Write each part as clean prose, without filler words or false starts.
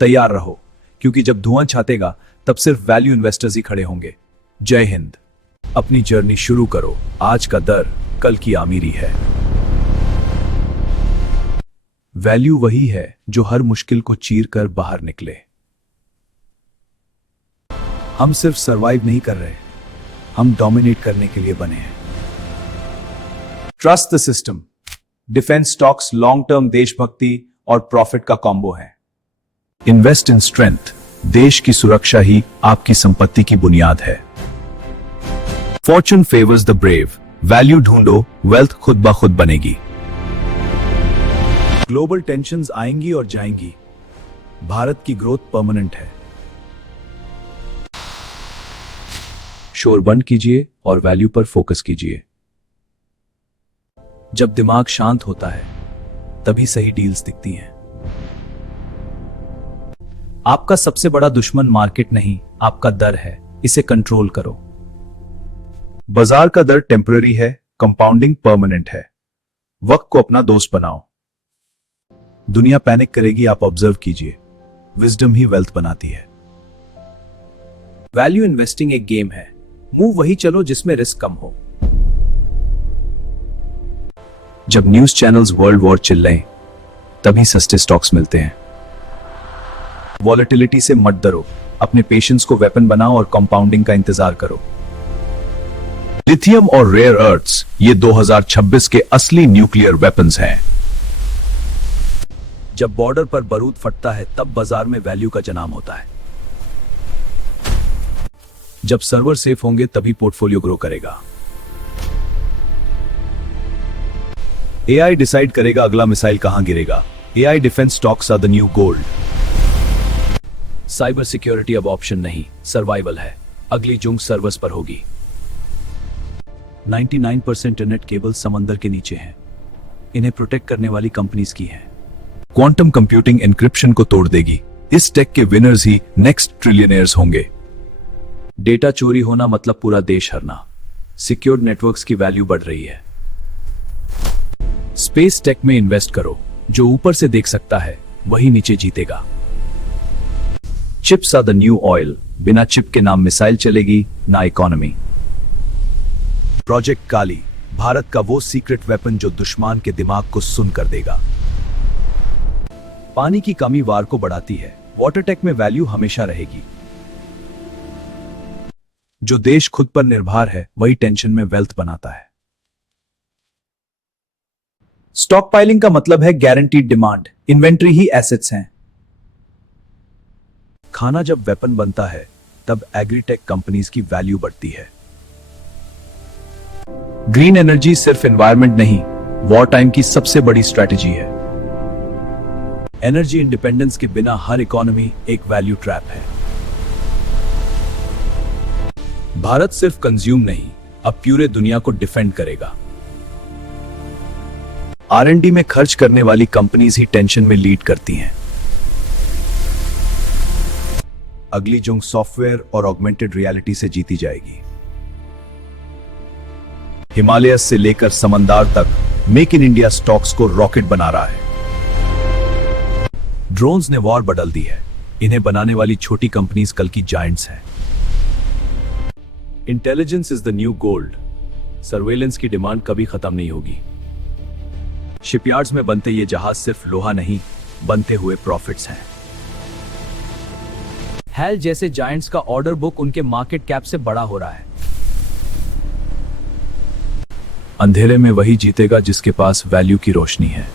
तैयार रहो, क्योंकि जब धुआं छातेगा तब सिर्फ वैल्यू इन्वेस्टर्स ही खड़े होंगे। जय हिंद। अपनी जर्नी शुरू करो। आज का दर कल की आमीरी है। वैल्यू वही है जो हर मुश्किल को चीर कर बाहर निकले। हम सिर्फ सरवाइव नहीं कर रहे, हम डोमिनेट करने के लिए बने हैं। Trust the system. Defence stocks long term देशभक्ति और प्रॉफिट का कॉम्बो है। Invest in strength. देश की सुरक्षा ही आपकी संपत्ति की बुनियाद है। Fortune favours the brave. Value ढूंढो, वेल्थ खुद ब खुद बनेगी। ग्लोबल टेंशंस आएंगी और जाएंगी, भारत की ग्रोथ परमानेंट है। शोर बंद कीजिए और वैल्यू पर फोकस कीजिए। जब दिमाग शांत होता है तभी सही डील्स दिखती हैं। आपका सबसे बड़ा दुश्मन मार्केट नहीं, आपका डर है। इसे कंट्रोल करो। बाजार का दर टेम्पररी है, कंपाउंडिंग परमानेंट है। वक्त को अपना दोस्त बनाओ। दुनिया पैनिक करेगी, आप ऑब्जर्व कीजिए। विजडम ही वेल्थ बनाती है। वैल्यू इन्वेस्टिंग एक गेम है। मूव वही चलो जिसमें रिस्क कम हो। जब न्यूज चैनल्स वर्ल्ड वॉर चिल्लाएं तभी सस्ते स्टॉक्स मिलते हैं। वॉलेटिलिटी से मत डरो, अपने पेशेंस को वेपन बनाओ और कंपाउंडिंग का इंतजार करो। लिथियम और रेयर अर्थ्स, ये 2026 के असली न्यूक्लियर वेपन्स हैं। जब बॉर्डर पर बारूद फटता है तब बाजार में वैल्यू का जनाम होता है। जब सर्वर सेफ होंगे तभी पोर्टफोलियो ग्रो करेगा। एआई डिसाइड करेगा अगला मिसाइल कहां गिरेगा। AI defence stocks are the new gold. Cyber security अब ऑप्शन नहीं, सर्वाइवल है। अगली जंग सर्वर्स पर होगी। 99% इंटरनेट केबल समंदर के नीचे हैं। इन्हें प्रोटेक्ट करने वाली कंपनीज की हैं। क्वांटम कंप्यूटिंग एन्क्रिप्शन को तोड़ देगी। इस टेक के विनर्स ही नेक्स्ट ट्रिलियनियर्स होंगे। डेटा चोरी होना मतलब पूरा देश हरना। सिक्योर्ड नेटवर्क्स की वैल्यू बढ़ रही है। स्पेस टेक में इन्वेस्ट करो। जो ऊपर से देख सकता है वही नीचे जीतेगा। Chips are the new oil. बिना चिप के ना मिसाइल चलेगी ना इकोनॉमी। प्रोजेक्ट काली, भारत का वो सीक्रेट वेपन जो दुश्मन के दिमाग को सुन कर देगा। पानी की कमी वार को बढ़ाती है। वाटर टेक में वैल्यू हमेशा रहेगी। जो देश खुद पर निर्भर है वही टेंशन में वेल्थ बनाता है। स्टॉक पाइलिंग का मतलब है गारंटीड डिमांड। इन्वेंट्री ही एसेट्स हैं। खाना जब वेपन बनता है तब एग्रीटेक कंपनीज की वैल्यू बढ़ती है। ग्रीन एनर्जी सिर्फ एनवायरनमेंट नहीं, वॉर टाइम की सबसे बड़ी स्ट्रैटेजी है। एनर्जी इंडिपेंडेंस के बिना हर इकोनॉमी एक वैल्यू ट्रैप है। भारत सिर्फ कंज्यूम नहीं, अब पूरे दुनिया को डिफेंड करेगा। R&D में खर्च करने वाली कंपनीज ही टेंशन में लीड करती हैं। अगली जंग सॉफ्टवेयर और ऑगमेंटेड रियलिटी से जीती जाएगी। हिमालय से लेकर समंदर तक मेक इन इंडिया स्टॉक्स को रॉकेट बना रहा है। ड्रोन्स ने वॉर बदल दी है। इन्हें बनाने वाली छोटी कंपनीज कल की जायंट्स हैं। Intelligence is the new gold. Surveillance की डिमांड कभी खत्म नहीं होगी। शिपयार्ड्स में बनते ये जहाज सिर्फ लोहा नहीं, बनते हुए प्रॉफिट्स हैं। हेल जैसे जायंट्स का ऑर्डर बुक उनके मार्केट कैप से बड़ा हो रहा है। अंधेरे में वही जीतेगा जिसके पास वैल्यू की रोशनी है।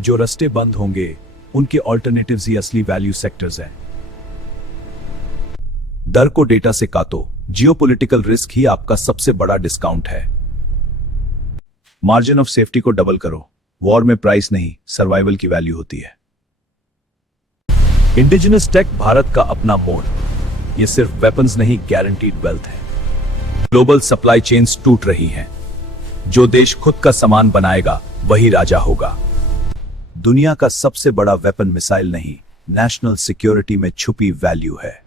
जो रास्ते बंद होंगे उनके ऑल्टरनेटिव्स ही असली वैल्यू सेक्टर्स हैं। डर को डेटा से काटो। जियोपॉलिटिकल रिस्क ही आपका सबसे बड़ा डिस्काउंट है। मार्जिन ऑफ सेफ्टी को डबल करो। वॉर में प्राइस नहीं, सर्वाइवल की वैल्यू होती है। इंडिजिनस टेक भारत का अपना मोड। ये सिर्फ वेपन्स नहीं, गारंटीड वेल्थ है। ग्लोबल सप्लाई चेन्स टूट रही हैं। जो देश खुद का सामान बनाएगा वही राजा होगा। दुनिया का सबसे बड़ा वेपन मिसाइल नहीं, नेशनल सिक्योरिटी में छुपी वैल्यू है।